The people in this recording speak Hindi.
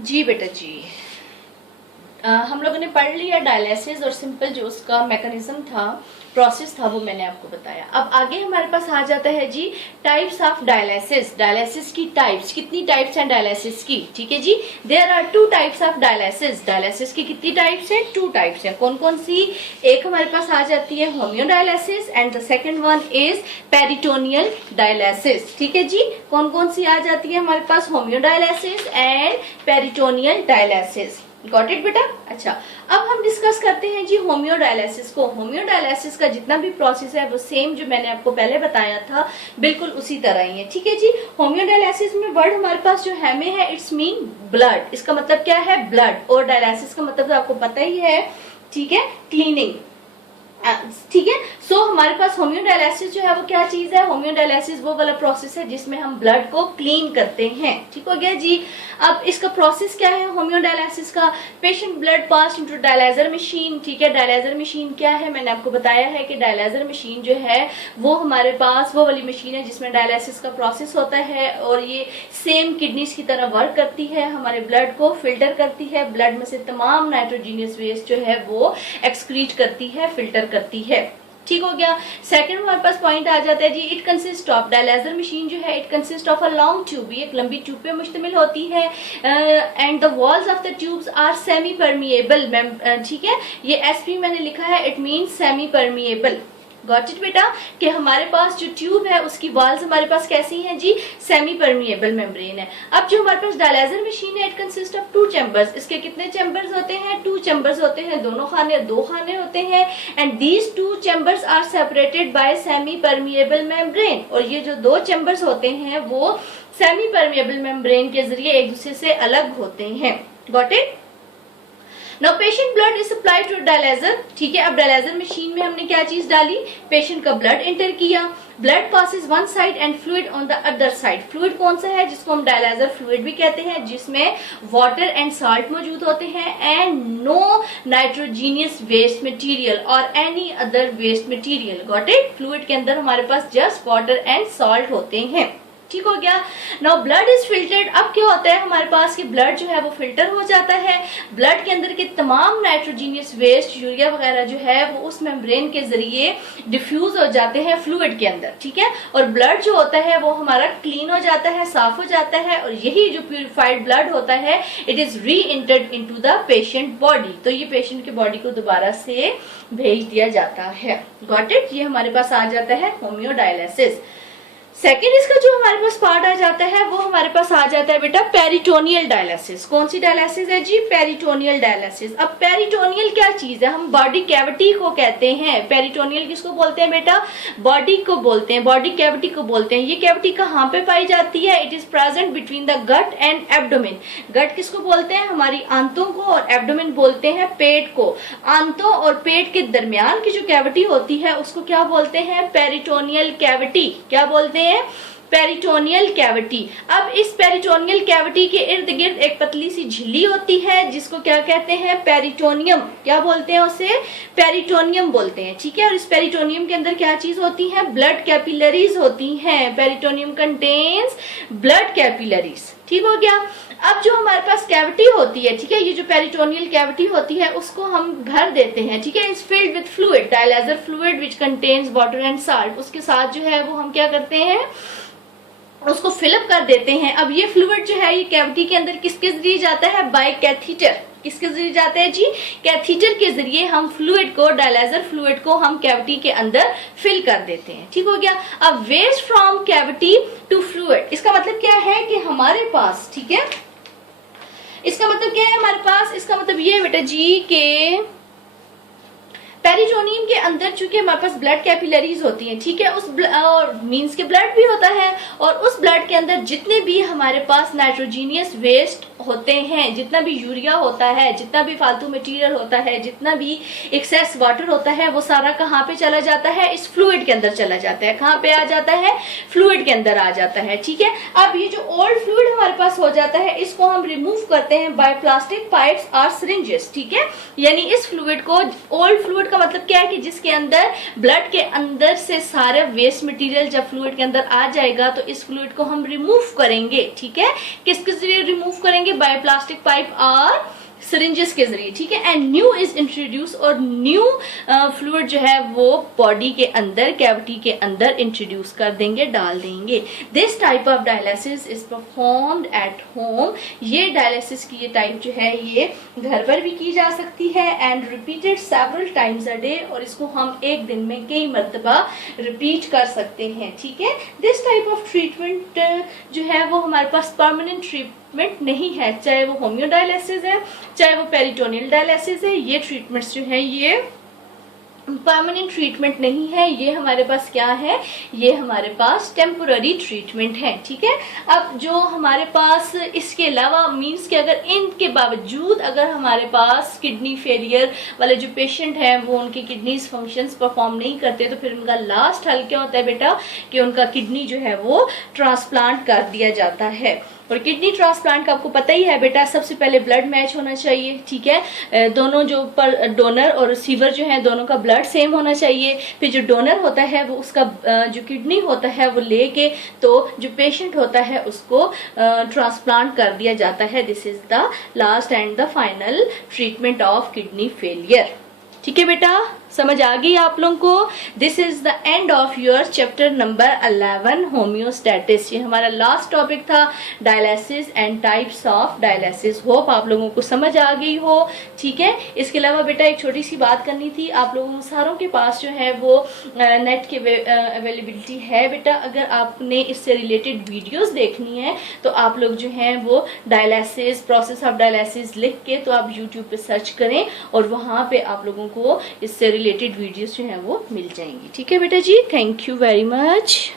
जी बेटा जी, हम लोगों ने पढ़ लिया डायलिसिस और सिंपल जो उसका मैकेनिज्म था, प्रोसेस था, वो मैंने आपको बताया। अब आगे हमारे पास आ जाता है जी टाइप्स ऑफ डायलिसिस। डायलिसिस की टाइप्स, कितनी टाइप्स हैं डायलिसिस की? ठीक है जी, there are two types of dialysis. Dialysis की कितनी टाइप्स हैं? टू टाइप्स हैं। कौन कौन सी? एक हमारे पास आ जाती है hemodialysis and the second one is peritoneal dialysis. ठीक है जी, कौन कौन सी आ जाती है हमारे पास? Hemodialysis and peritoneal dialysis. Got it बेटा? अच्छा, अब हम डिस्कस करते हैं जी होम्योडायलिसिस को। होम्योडायलिसिस का जितना भी प्रोसेस है वो सेम जो मैंने आपको पहले बताया था, बिल्कुल उसी तरह ही है। ठीक है जी, होम्योडायलिसिस में वर्ड हमारे पास जो हेमे है, इट्स मीन ब्लड। इसका मतलब क्या है? ब्लड। और डायलिसिस का मतलब तो आपको पता ही है, ठीक है, क्लीनिंग। ठीक है, सो हमारे पास होम्योडायलिसिस जो है वो क्या चीज है? होम्योडायलिसिस वो वाला प्रोसेस है जिसमें हम ब्लड को क्लीन करते हैं। ठीक हो गया जी। अब इसका प्रोसेस क्या है होम्योडायलिसिस का? Patient blood pass into dialyser machine. ठीक है, डायलाइजर मशीन क्या है? मैंने आपको बताया है कि डायलाइजर मशीन जो है वो हमारे पास वो वाली मशीन है जिसमें डायलिसिस का प्रोसेस होता है, और ये सेम किडनीज की तरह वर्क करती है। हमारे ब्लड को फिल्टर करती है, ब्लड में से तमाम नाइट्रोजीनियस वेस्ट जो है वो एक्सक्रीट करती है, फिल्टर करती है। ठीक हो गया। सेकंड हमारे पास पॉइंट आ जाता है जी, it consist of, dialyzer machine जो है it consist of a long tube, ये एक लंबी ट्यूब पे मुश्तमिल होती है, and the walls of the tubes are semi permeable. ठीक है, ये एसपी मैंने लिखा है, it means semi permeable. Got it बेटा? कि हमारे पास जो ट्यूब है उसकी वॉल्स हमारे पास कैसी हैं जी? सेमी परमिएबल मेम्ब्रेन है। अब जो हमारे पास डायलाइजर मशीन है, it consist of two chambers. इसके कितने चैम्बर्स होते हैं? टू चैम्बर्स होते हैं, दोनों खाने, दो खाने होते हैं, and these two chambers are separated by semi permeable membrane. और ये जो दो चैम्बर्स होते हैं वो सेमी परमिएबल मेम्ब्रेन के जरिए एक दूसरे से अलग होते हैं। Got it? Now patient blood is supplied to dialyzer. ठीक है, अब डायलाइजर मशीन में हमने क्या चीज डाली? पेशेंट का ब्लड एंटर किया, blood passes one side and fluid on the other side. Fluid कौन सा है? जिसको हम डायलाइजर फ्लूइड भी कहते हैं, जिसमें वाटर एंड साल्ट मौजूद होते हैं, and no nitrogenous waste material और any other waste material. Got it? Fluid के अंदर हमारे पास जस्ट वाटर एंड साल्ट होते हैं। ठीक हो गया। Now blood is filtered. अब क्या होता है हमारे पास कि ब्लड जो है वो फिल्टर हो जाता है, ब्लड के अंदर के तमाम नाइट्रोजीनियस वेस्ट, यूरिया वगैरह जो है वो उस मेम्ब्रेन के जरिए डिफ्यूज हो जाते हैं फ्लूइड के अंदर। ठीक है, और ब्लड जो होता है वो हमारा क्लीन हो जाता है, साफ हो जाता है, और यही जो प्यूरिफाइड ब्लड होता है इट इज री entered into the patient body. तो ये पेशेंट की बॉडी को दोबारा से भेज दिया जाता है। Got it? ये हमारे पास आ जाता है होम्योडायलिसिस। सेकेंड इसका जो हमारे पास पार्ट आ जाता है वो हमारे पास आ जाता है बेटा पेरिटोनियल डायलिसिस। कौन सी डायलिसिस है जी? Peritoneal dialysis. अब पेरिटोनियल क्या चीज है? हम बॉडी कैविटी को कहते हैं। पेरिटोनियल किसको बोलते हैं बेटा? बॉडी को बोलते हैं, बॉडी कैविटी को बोलते हैं। ये कैविटी कहाँ पे पाई जाती है? It is present between the gut and abdomen. Gut किसको बोलते हैं? हमारी आंतों को, और एब्डोमेन बोलते हैं पेट को। आंतों और पेट के दरमियान की जो कैविटी होती है उसको क्या बोलते हैं? Peritoneal cavity. क्या बोलते हैं? Peritoneal cavity. अब इस पेरिटोनियल कैविटी के इर्द गिर्द एक पतली सी झिल्ली होती है जिसको क्या कहते हैं? पेरिटोनियम। क्या बोलते हैं उसे? पेरिटोनियम बोलते हैं। ठीक है, और इस पेरिटोनियम के अंदर क्या चीज होती है? ब्लड कैपिलरीज होती हैं। Peritoneum contains blood capillaries. ठीक हो गया। अब जो हमारे पास कैविटी होती है, ठीक है, ये जो पेरिटोनियल कैविटी होती है उसको हम भर देते हैं। ठीक है, is filled with fluid, dialyser fluid which contains water and salt. उसके साथ जो है वो हम क्या करते हैं? उसको फिलअप कर देते हैं। अब ये फ्लूइड जो है ये कैविटी के अंदर किसके जरिए जाता है? By catheter. किसके जरिए जाता है जी? कैथीटर के जरिए हम फ्लूइड को, डायलाइजर फ्लूइड को हम कैविटी के अंदर फिल कर देते हैं। ठीक हो गया। अब waste from cavity to fluid, इसका मतलब क्या है कि हमारे पास, ठीक है, इसका मतलब क्या है हमारे पास? इसका मतलब ये है बेटा जी के पेरिटोनियम के अंदर चूंकि हमारे पास ब्लड कैपिलरीज होती हैं, ठीक है, उस मींस के ब्लड भी होता है, और उस ब्लड के अंदर जितने भी हमारे पास नाइट्रोजीनियस वेस्ट होते हैं, जितना भी यूरिया होता है, जितना भी फालतू मटेरियल होता है, जितना भी एक्सेस वाटर होता है, वो सारा कहाँ पे चला जाता है? इस फ्लूइड के अंदर चला जाता है। कहाँ पे आ जाता है? फ्लूइड के अंदर आ जाता है। ठीक है, अब ये जो ओल्ड फ्लूइड हमारे पास हो जाता है इसको हम रिमूव करते हैं बाय प्लास्टिक पाइप्स और सिरिंजेस। ठीक है, यानी इस फ्लूइड को, ओल्ड फ्लूइड फ्लूइड का मतलब क्या है कि जिसके अंदर ब्लड के अंदर से सारे वेस्ट मटेरियल जब फ्लूइड के अंदर आ जाएगा तो इस फ्लूइड को हम रिमूव करेंगे, ठीक है। किसके जरिए रिमूव करेंगे? बाय प्लास्टिक पाइप और सिरिंजेस के जरिए, ठीक है। एंड न्यू इज इंट्रोड्यूस, और न्यू फ्लूइड जो है वो बॉडी के अंदर, कैविटी के अंदर इंट्रोड्यूस कर देंगे, डाल देंगे। This type of dialysis is performed at home. ये डायलिसिस की ये टाइप जो है ये घर पर भी की जा सकती है and repeated several times a day, और इसको हम एक दिन में कई मरतबा रिपीट कर सकते हैं, ठीक है। दिस टाइप ऑफ ट्रीटमेंट जो है वो हमारे पास परमानेंट ट्रीटमेंट नहीं है, चाहे वो होम्यो डायलिसिस है चाहे वो पेरिटोनियल डायलिसिस है। ये ट्रीटमेंट्स जो है ये परमानेंट ट्रीटमेंट नहीं है, ये हमारे पास क्या है? ये हमारे पास टेम्पोररी ट्रीटमेंट है, ठीक है। अब जो हमारे पास इसके अलावा मीन्स कि अगर इनके बावजूद अगर हमारे पास किडनी फेलियर वाले जो पेशेंट हैं वो उनके किडनीज फंक्शंस परफॉर्म नहीं करते, तो फिर उनका लास्ट हल क्या होता है बेटा कि उनका किडनी जो है वो ट्रांसप्लांट कर दिया जाता है। और किडनी ट्रांसप्लांट का आपको पता ही है बेटा, सबसे पहले ब्लड मैच होना चाहिए, ठीक है। दोनों जो पर डोनर और रिसीवर जो है दोनों का ब्लड सेम होना चाहिए। फिर जो डोनर होता है वो उसका जो किडनी होता है वो लेके तो जो पेशेंट होता है उसको ट्रांसप्लांट कर दिया जाता है। This is the last and the final treatment of kidney failure, ठीक है बेटा। समझ आ गई आप लोगों को? This is the end of your chapter number 11 होम्योस्टैटिस। ये हमारा लास्ट टॉपिक था, dialysis and types of dialysis. Hope आप लोगों को समझ आ गई हो, ठीक है। इसके अलावा बेटा एक छोटी सी बात करनी थी, आप लोगों सारों के पास जो है वो नेट की अवेलेबिलिटी है बेटा। अगर आपने इससे रिलेटेड वीडियोस देखनी है तो आप लोग जो हैं वो डायलिसिस, प्रोसेस ऑफ डायलिसिस लिख के तो आप यूट्यूब पे सर्च करें और वहां पे आप लोगों को इससे रिलेटेड वीडियोस जो हैं वो मिल जाएंगी, ठीक है बेटा जी। Thank you very much.